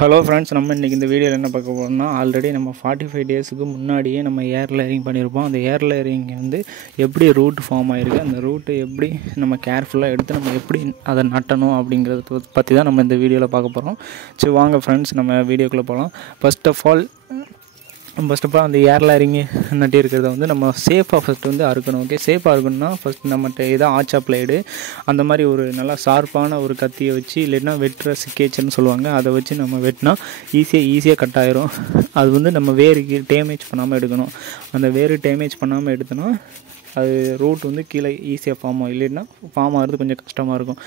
Hello friends, நம்ம இன்றைக்கி இந்த வீடியோவில் என்ன பார்க்க போகிறோம்னா, ஆல்ரெடி நம்ம 45 டேஸுக்கு முன்னாடியே நம்ம ஏர் லேயரிங் பண்ணியிருப்போம். அந்த ஏர் லேயரிங் வந்து எப்படி ரூட் ஃபார்ம் ஆகிருக்கு, அந்த ரூட்டை எப்படி நம்ம கேர்ஃபுல்லாக எடுத்து நம்ம எப்படி அதை நட்டணும் அப்படிங்கிறத பற்றி தான் நம்ம இந்த வீடியோவில் பார்க்க போகிறோம். சரி வாங்க ஃப்ரெண்ட்ஸ், நம்ம வீடியோக்குள்ளே போகலாம். ஃபர்ஸ்ட் ஆஃப் ஆல் அந்த ஏர் லேயரிங்கு நட்டி இருக்கிறத வந்து நம்ம சேஃபாக ஃபஸ்ட்டு வந்து அறுக்கணும். ஓகே, சேஃபாக இருக்கணும்னா ஃபஸ்ட் நம்மகிட்ட ஏதோ ஆச்சா பிளேடு அந்த மாதிரி ஒரு நல்லா ஷார்ப்பான ஒரு கத்தியை வச்சு, இல்லைன்னா வெட்டுற சிக்கேச்சர்னு சொல்லுவாங்க, அதை வச்சு நம்ம வெட்டினா ஈஸியாக கட் ஆயிரும். அது வந்து நம்ம வேருக்கு டேமேஜ் பண்ணாமல் எடுக்கணும். அந்த வேறு டேமேஜ் பண்ணாமல் எடுத்தோன்னா அது ரூட் வந்து கீழே ஈஸியாக ஃபார்ம் ஆகும். இல்லைன்னா ஃபார்ம் ஆகிறது கொஞ்சம் கஷ்டமாக இருக்கும்.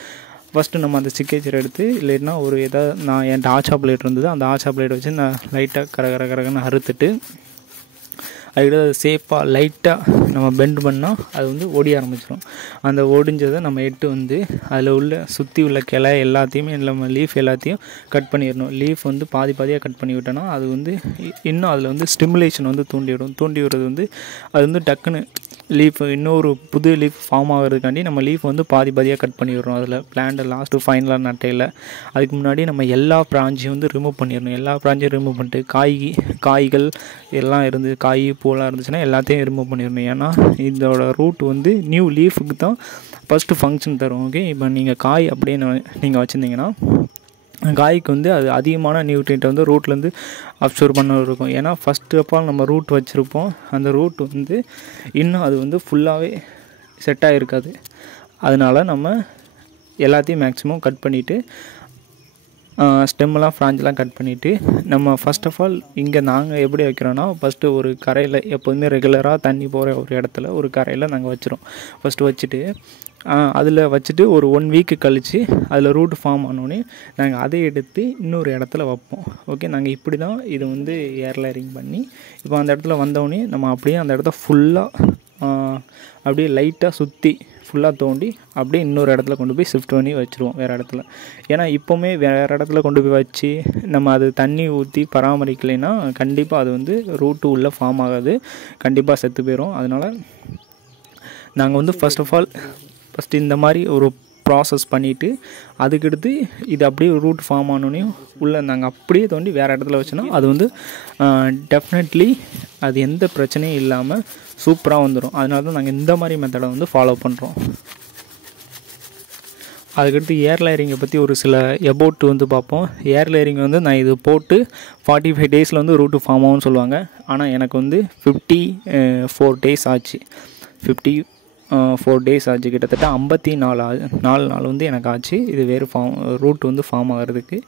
ஃபஸ்ட்டு நம்ம அந்த சிக்கேச்சர் எடுத்து, இல்லைன்னா ஒரு எதாவது நான் என்கிட்ட ஆச்சா பிளேட் இருந்தது, அந்த ஆச்சா பிளேட் வச்சு நான் லைட்டாக கரகரன்னு அறுத்துட்டு அதுக்கிட்ட சேஃபாக லைட்டாக நம்ம பெண்ட் பண்ணால் அது வந்து ஒடிய ஆரம்பிச்சிடும். அந்த ஒடிஞ்சதை நம்ம வந்து அதில் உள்ள சுற்றி உள்ள கிளை எல்லாத்தையுமே நம்ம லீஃப் எல்லாத்தையும் கட் பண்ணிடணும். லீஃப் வந்து பாதியாக கட் பண்ணி விட்டோன்னா அது வந்து இன்னும் அதில் வந்து ஸ்டிமுலேஷன் வந்து தூண்டி விடுறது வந்து அது வந்து டக்குன்னு லீஃப் இன்னொரு புது லீஃப் ஃபார்ம் ஆகிறதுக்காண்டி நம்ம லீஃப் வந்து பாதியாக கட் பண்ணி விடுறோம். அதில் பிளான்ட்டை லாஸ்ட்டு ஃபைனலாக நட்டையில் அதுக்கு முன்னாடி நம்ம எல்லா பிரான்ச்சையும் வந்து ரிமூவ் பண்ணிடணும். எல்லா பிரான்ச்சையும் ரிமூவ் பண்ணிட்டு காய்கள் எல்லாம் காய் பூலாம் இருந்துச்சுன்னா எல்லாத்தையும் ரிமூவ் பண்ணிடணும். ஏன்னா இதோட ரூட் வந்து நியூ லீஃபுக்கு தான் ஃபஸ்ட்டு ஃபங்க்ஷன் தரும். ஓகே, இப்போ நீங்கள் காய் அப்படியே நீங்கள் வச்சுருந்தீங்கன்னா காய்க்கு வந்து அது அதிகமான நியூட்ரியன்ட்டை வந்து ரூட்லேருந்து அப்சர்வ் பண்ண இருக்கும். ஏன்னா ஃபஸ்ட்டு ஆஃப் ஆல் நம்ம ரூட் வச்சுருப்போம், அந்த ரூட் வந்து இன்னும் அது வந்து ஃபுல்லாகவே செட் ஆகிருக்காது. அதனால் நம்ம எல்லாத்தையும் மேக்ஸிமம் கட் பண்ணிவிட்டு ஸ்டெம்மெல்லாம் ஃப்ராஞ்செலாம் கட் பண்ணிவிட்டு நம்ம ஃபஸ்ட் ஆஃப் ஆல் இங்கே நாங்கள் எப்படி வைக்கிறோன்னா, ஃபஸ்ட்டு ஒரு கரையில் எப்போதுமே ரெகுலராக தண்ணி போகிற ஒரு இடத்துல ஒரு கரையில் நாங்கள் வச்சுருவோம். ஃபஸ்ட்டு வச்சுட்டு அதில் வச்சுட்டு ஒரு 1 வீக்கு கழித்து அதில் ரூட் ஃபார்ம் ஆனோடனே நாங்கள் அதை எடுத்து இன்னொரு இடத்துல வைப்போம். ஓகே, நாங்கள் இப்படி தான் இது வந்து ஏர் லேயரிங் பண்ணி இப்போ அந்த இடத்துல வந்தோடனே நம்ம அப்படியே அந்த இடத்த ஃபுல்லாக அப்படியே லைட்டாக சுற்றி ஃபுல்லாக தோண்டி அப்படியே இன்னொரு இடத்துல கொண்டு போய் ஷிஃப்ட் பண்ணி வச்சுருவோம் வேறு இடத்துல. ஏன்னா இப்போவுமே வேறு இடத்துல கொண்டு போய் வச்சு நம்ம அது தண்ணி ஊற்றி பராமரிக்கலைன்னா கண்டிப்பாக அது வந்து ரூட்டு உள்ளே ஃபார்ம் ஆகாது, கண்டிப்பாக செத்து போயிடும். அதனால் நாங்கள் வந்து ஃபஸ்ட் ஆஃப் ஆல் ஃபஸ்ட்டு இந்த மாதிரி ஒரு ப்ராசஸ் பண்ணிவிட்டு அதுக்கடுத்து இது அப்படியே ரூட் ஃபார்ம் ஆனோடனையும் உள்ளே நாங்கள் அப்படியே தோண்டி வேறு இடத்துல வச்சோன்னா அது வந்து டெஃபினெட்லி அது எந்த பிரச்சனையும் இல்லாமல் சூப்பராக வந்துடும். அதனால தான் நாங்கள் இந்த மாதிரி மெத்தடை வந்து ஃபாலோ பண்ணுறோம். அதுக்கடுத்து ஏர் லேயரிங்கை பற்றி ஒரு சில எபோட் வந்து பார்ப்போம். ஏர் லேயரிங் வந்து நான் இது போட்டு 45 டேஸில் வந்து ரூட்டு ஃபார்ம் ஆகும்னு சொல்லுவாங்க. ஆனால் எனக்கு வந்து 54 டேஸ் ஆச்சு. 54 டேஸ் ஆச்சு, கிட்டத்தட்ட 54 நாள் வந்து எனக்கு ஆச்சு இது வேறு ரூட் வந்து ஃபார்ம் ஆகிறதுக்கு.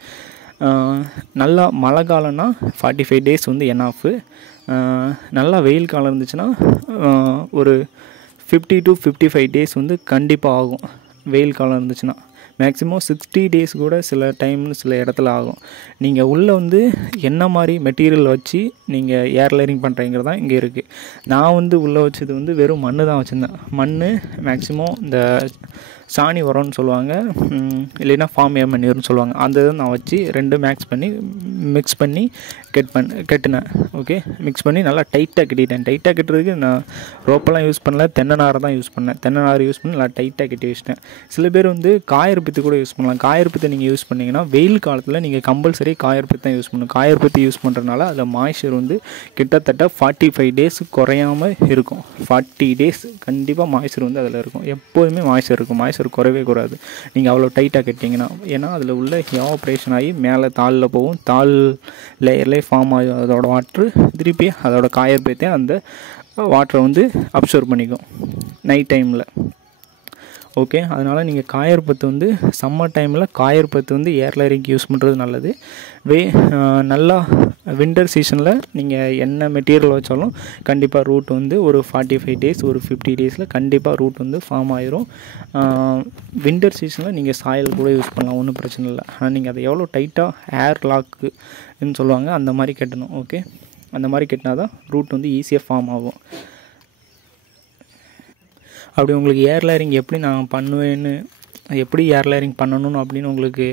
நல்லா மழை காலம்னா 45 டேஸ் வந்து எனாஃபு. நல்லா வெயில் காலம் இருந்துச்சுன்னா ஒரு 50 to 55 டேஸ் வந்து கண்டிப்பாக ஆகும். வெயில் காலம் இருந்துச்சுன்னா மேக்ஸிமம் 60 டேஸ் கூட சில டைம்னு சில இடத்துல ஆகும். நீங்கள் உள்ளே வந்து என்ன மாதிரி மெட்டீரியல் வச்சு நீங்கள் ஏர் லேயரிங் பண்ணுறீங்கிறது தான் இங்கே இருக்குது. நான் வந்து உள்ளே வச்சது வந்து வெறும் மண் தான் வச்சுருந்தேன். மண் மேக்ஸிமம் இந்த சாணி உரம்னு சொல்லுவாங்க, இல்லைன்னா ஃபார்ம் ஏர் மண்ணியர்னு சொல்லுவாங்க. அந்த இதை நான் வச்சு 2 மிக்ஸ் பண்ணி கட்டினேன். ஓகே, மிக்ஸ் பண்ணி நல்லா டைட்டாக கட்டிட்டேன். டைட்டாக கட்டுறதுக்கு நான் ரோப்பெல்லாம் யூஸ் பண்ணல, தென்னை நாரை தான் யூஸ் பண்ணேன். தென்னை நார் யூஸ் பண்ணி நல்லா டைட்டாக கட்டி வச்சிட்டேன். சில பேர் வந்து காயற்பத்தி கூட யூஸ் பண்ணலாம். காயற்பத்தி நீங்கள் யூஸ் பண்ணிங்கன்னா வெயில் காலத்தில் நீங்கள் கம்பல்சரி காயற்பத்தி தான் யூஸ் பண்ணணும். காயற்பத்தி யூஸ் பண்ணுறதுனால அதில் மாய்ச்சர் வந்து கிட்டத்தட்ட 45 டேஸ் குறையாமல் இருக்கும். 40 டேஸ் கண்டிப்பாக மாய்ச்சர் வந்து அதில் இருக்கும். எப்போதுமே மாய்ச்சர் இருக்கும், மாய்ச்சர் குறையவே கூடாது நீங்கள் அவ்வளோ டைட்டாக கட்டிங்கன்னா. ஏன்னா அதில் உள்ள எவாப்ரேஷன் ஆகி மேலே தாளில் போகும், தாள் லேயர்லேயே ஃபார்ம் ஆகும் அதோட வாட்ரு, திருப்பி அதோட காயற்பத்தி அந்த வாட்டரை வந்து அப்சர்வ் பண்ணிக்கும் நைட் டைமில். ஓகே, அதனால் நீங்கள் காயற்பத்து வந்து சம்மர் டைமில் காயற்பத்து வந்து ஏர் லேயரிங்க்கு யூஸ் பண்ணுறது நல்லது. நல்லா வின்டர் சீசனில் நீங்கள் என்ன மெட்டீரியல் வச்சாலும் கண்டிப்பாக ரூட் வந்து ஒரு 45 டேஸ் ஒரு 50 டேஸில் கண்டிப்பாக ரூட் வந்து ஃபார்ம் ஆயிரும். வின்டர் சீசனில் நீங்கள் சாயில் கூட யூஸ் பண்ணலாம், ஒன்றும் பிரச்சனை இல்லை. ஆனால் நீங்கள் அதை எவ்வளோ டைட்டாக ஏர் லாக்குன்னு சொல்லுவாங்க அந்த மாதிரி கட்டணும். ஓகே, அந்த மாதிரி கட்டினா தான் ரூட் வந்து ஈஸியாக ஃபார்ம் ஆகும். அப்படி உங்களுக்கு ஏர் லேயரிங் எப்படி நான் பண்ணுவேன்னு, எப்படி ஏர் லேயரிங் பண்ணணும் அப்படின்னு உங்களுக்கு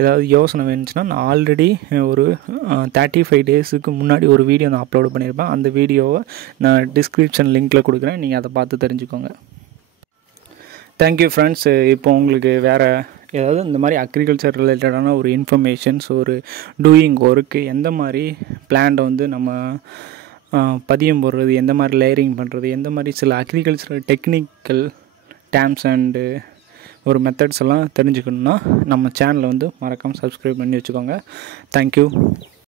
ஏதாவது யோசனை வேணுச்சுன்னா நான் ஆல்ரெடி ஒரு 35 டேஸுக்கு முன்னாடி ஒரு வீடியோ நான் அப்லோட் பண்ணியிருப்பேன். அந்த வீடியோவை நான் டிஸ்கிரிப்ஷன் லிங்க்கில் கொடுக்குறேன், நீங்கள் அதை பார்த்து தெரிஞ்சுக்கோங்க. Thank you friends. இப்போ உங்களுக்கு வேறு ஏதாவது இந்த மாதிரி அக்ரிகல்ச்சர் ரிலேட்டடான ஒரு இன்ஃபர்மேஷன்ஸ், ஒரு டூயிங் ஒர்க்கு, எந்த மாதிரி பிளான்ட்டை வந்து நம்ம பதியம் போடுறது, எந்த மாதிரி லேயரிங் பண்ணுறது, எந்த மாதிரி சில அக்ரிகல்ச்சரல் டெக்னிக்கல் டேர்ம்ஸ் அண்டு ஒரு மெத்தட்ஸ் எல்லாம் தெரிஞ்சுக்கணுன்னா நம்ம சேனலை வந்து மறக்காமல் சப்ஸ்கிரைப் பண்ணி வச்சுக்கோங்க. தேங்க்யூ.